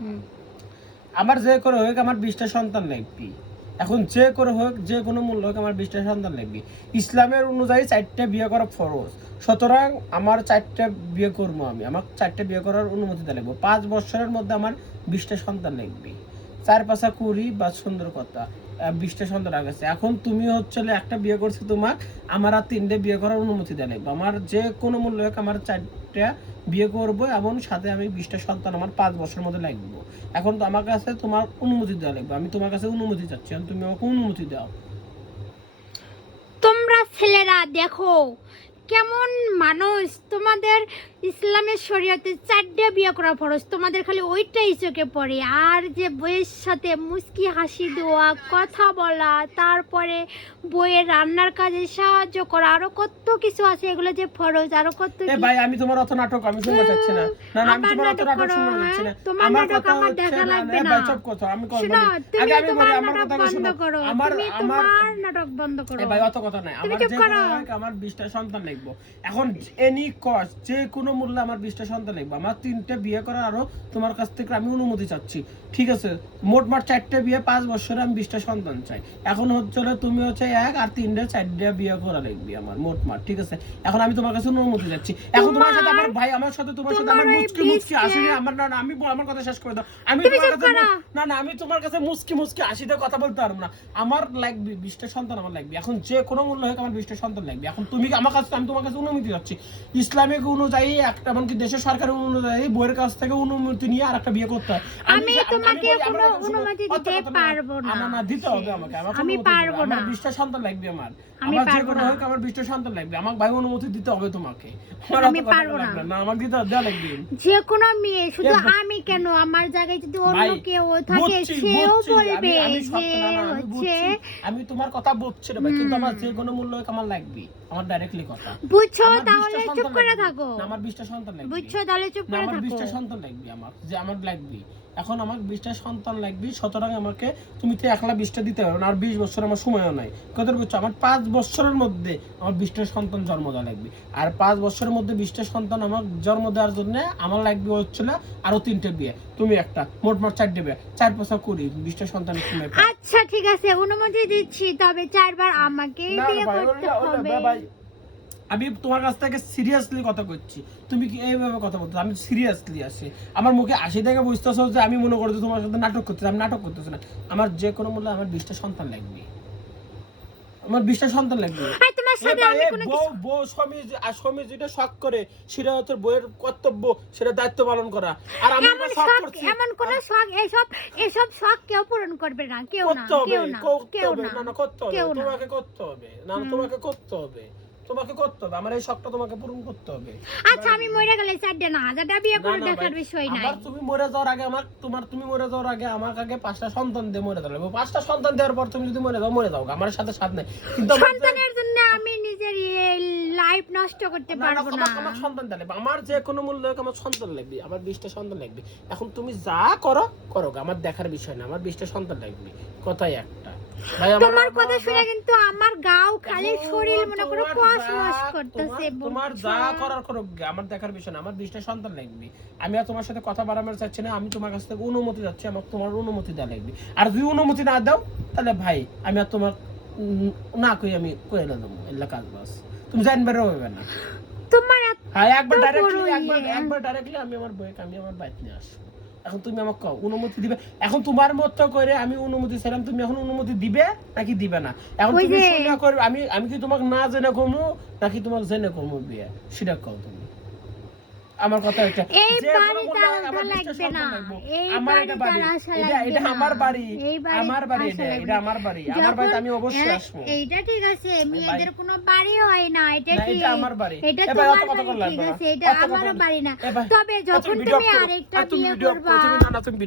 হুম। আমার যে করে হোক আমার বিশটা সন্তান লাগবে। এখন যে করে হোক যে কোনো মূল্য হোক আমার বিশটা সন্তান লাগবে। ইসলামের অনুযায়ী চারটে বিয়ে করা ফরজ। সুতরাং আমার চারটে বিয়ে করব আমি। আমার চারটে বিয়ে করার অনুমতি লাগবে। পাঁচ বছরের মধ্যে আমার বিশটা সন্তান লাগবে। চার পাঁচা কুড়ি বা সুন্দর কথা। বিশটা সন্তান আগেছে এখন তুমি হচ্ছে একটা বিয়ে করছ তোমার, আমার আর তিনটে বিয়ে করার অনুমতি লাগবে আমার যে কোনো মূল্য হোক আমার চারটা বিয়ে করব এবং সাথে আমি বিশটা সন্তান আমার পাঁচ বছরের মধ্যে লাগবে। এখন তো আমার কাছে তোমার অনুমতি দেওয়া লাগবে। আমি তোমার কাছে অনুমতি চাচ্ছি তুমি আমাকে অনুমতি দাও। তোমরা ছেলেরা দেখো কেমন মানুষ? তোমাদের ইসলামের শরীয়তে চারটে বিয়ে করা ফরজ। তোমাদের খালি ওইটাই চোখে পড়ে। আর যে বইয়ের সাথে মুস্কি হাসি দেওয়া কথা বলা তারপরে বইয়ের রান্নার কাজে সাহায্য করা আরও কত কিছু আছে এগুলো যে ফরজ আরও কত ভাই আমি তোমার অত নাটক আমি শুনতে চাচ্ছি না। না না আমি তোমার অত নাটক শুনতে চাচ্ছি না? তোমার নাটক আমার দেখা লাগবে না। সব কথা আমি বলি। তুমি আগে আমি বলি আমার নাটক কথা বন্ধ করো। আমার আমার নাটক বন্ধ করো। এ ভাই অত কথা নাই। আমার যে আমার বিশটা সন্তান লাগবে এখন এনি কস্ট যে কোনো মূল্যে আমার বিশটা সন্তান লাগবে আমার তিনটে বিয়ে করার আরও তোমার কাছ থেকে আমি অনুমতি চাচ্ছি। ঠিক আছে মোট মাঠ চারটে বিয়ে পাঁচ বছরে আমি বিশটা সন্তান চাই। এখন হচ্ছে তুমি হচ্ছে এক আর তিনটে চারটে বিয়ে করা লাগবে আমার মোট মাঠ ঠিক আছে? এখন আমি তোমার কাছে অনুমতি চাচ্ছি। এখন তোমার সাথে আমার ভাই আমার সাথে তোমার সাথে আমার মুচকি মুচকি আসেনি আমার না না, আমি আমার কথা শেষ করে দাও। আমি তোমার কাছে না না আমি তোমার কাছে মুচকি মুচকি আসিতে কথা বলতে পারব না। আমার লাগবে বিশটা সন্তান আমার লাগবে। এখন যে কোনো মূল্য হোক আমার বিশটা সন্তান লাগবে। এখন তুমি আমার কাছে আমি তোমার কাছে অনুমতি যাচ্ছি ইসলামিক অনুযায়ী একটা এমনকি দেশের সরকারের অনুযায়ী বইয়ের কাছ থেকে অনুমতি নিয়ে আর একটা বিয়ে করতে হয়। আমি তোমাকে কোনো অনুমতি দিতে পারব না। না না দিতে হবে আমাকে আমি। পারব না। আমার বিশটা সন্তান লাগবে আমার। আমি পারব না। আমার বিশটা সন্তান লাগবে। আমার ভাই অনুমতি দিতে হবে তোমাকে। আমি পারব না। না। আমাকে দিতে দেওয়া লাগবে। যে কোনো মেয়ে শুধু আমি কেন? আমার জায়গায় যদি অন্য কেউ থাকে সেও বলবে যে না, না, হচ্ছে আমি তোমার কথা বুঝছি রে ভাই কিন্তু আমার যে কোনো মূল্য আমার লাগবে আমার ডাইরেক্টলি কথা। বুঝছ? আমার তাহলে চুপ করে থাকো। আমার বিশটা সন্তান লাগবে। বুঝছ? তাহলে চুপ না করে আমার থাকো। বিশটা সন্তান লাগবে আমার যে আমার লাগবে এখন আমার বিশটা সন্তান লাগবে সুতরাং আমাকে তুমি তো একলা বিশটা দিতে পারো না আর বিশ বছর আমার সময়ও নাই। কত বুঝছ? আমার পাঁচ বছরের মধ্যে আমার বিশটা সন্তান জন্ম দেওয়া লাগবে। আর পাঁচ বছরের মধ্যে বিশটা সন্তান আমার জন্ম দেওয়ার জন্য আমার লাগবে হচ্ছে না আরও তিনটে বিয়ে। তুমি একটা মোট মোট চারটে বিয়ে। চার পাঁচা কুড়ি বিশটা সন্তান তুমি আচ্ছা ঠিক আছে অনুমতি দিচ্ছি তবে চারবার না বিয়ে করতে হবে। আমি তোমার কাছ থেকে সিরিয়াসলি কথা করছি তুমি কি এইভাবে কথা বলছো আমি সিরিয়াসলি আছি। আমার মুখে আশি থেকে বুঝতেছো যে আমি মনে করছি তোমার সাথে নাটক করতেছি। আমি নাটক করতেছি না। আমার যে কোনো মূল্যে আমার বিশটা সন্তান লাগবে। আমার বিশটা সন্তান লাগবে। আর তোমার এ সাথে ভাই, আমি এ কোনো বউ কিছু বউ স্বামী যে- আর স্বামী যেটা শখ করে সেটা হচ্ছে বইয়ের কর্তব্য সেটা দায়িত্ব পালন করা। আর আমি শখ শখ করছি। এমন কোন শখ এসব এসব শখ কেউ পূরণ করবে না। কেউ না। কেউ না। কেউ না। না না করতে হবে। তোমাকে করতে হবে। না না, তোমাকে করতে হবে। তোমাকে করতে হবে আমার এই শখটা তোমাকে পূরণ করতে হবে। আচ্ছা আমি মরে গেলে চারটে না হাজারটা বিয়ে করে দেখার বিষয় নাই। আবার তুমি মরে যাওয়ার আগে আমার তোমার তুমি মরে যাওয়ার আগে আমাকে আগে পাঁচটা সন্তান দিয়ে মরে যাবে পাঁচটা সন্তান দেওয়ার পর তুমি যদি মরে যাও মরে যাও আমার সাথে সাথ নেই। কিন্তু সন্তানের জন্য আমি নিজের লাইফ নষ্ট করতে না, না, পারব না। আমার- আমার সন্তান দিলে আমার যে কোনো মূল্য হোক আমার সন্তান লাগবে আমার বিশটা সন্তান লাগবে। এখন তুমি যা করো করো আমার দেখার বিষয় না আমার বিশটা সন্তান লাগবে। কথাই একটা। আমার তোমার কথা শুনে কিন্তু আমার গাও খালি শরীর মনে করো করতেছে তোমার- যা করার করো আমার দেখার বিষয় না আমার বিশটা সন্তান লাগবে। আমি আর তোমার সাথে কথা বাড়ানোর চাচ্ছি না আমি তোমার কাছ থেকে অনুমতি যাচ্ছি আমার তোমার অনুমতি দেওয়া লাগবে। আর যদি অনুমতি না দাও তাহলে ভাই আমি আর তোমার না কই আমি কই না দেবো এলা কাজ বাস। তুমি জানবারও হবে না। তোমার হ্যাঁ একবার ডাইরেক্টলি একবার ইয়ে। একবার ডাইরেক্টলি আমি আমার বইকে আমি আমার বাইক নিয়ে আসব। এখন তুমি আমাকে কও অনুমতি দিবে? এখন তোমার মত করে আমি অনুমতি ছিলাম তুমি এখন অনুমতি দিবে নাকি দিবে না? এখন তুমি শুনে করবে আমি আমি কি তোমাকে না জেনে কমু নাকি তোমাকে জেনে কমু বিয়ে? সেটা কও তুমি। আমার কথা একটা এই বাড়ি আমার লাগবে না। আমার এটা বাড়ি। এটা এটা আমার বাড়ি। আমার বাড়ি এটা এটা আমার বাড়ি। আমার বাড়িতে আমি অবশ্যই হ্যাঁ, আসব। এইটা ঠিক আছে মেয়েদের কোনো বাড়ি হয় না এটা ঠিক। এটা আমার বাড়ি। এটা তোমার কথা বাড়ি ঠিক আছে এটা আমারও বাড়ি না। তবে যখন তুমি আরেকটা বিয়ে করবা। তুমি না তুমি ভিডিও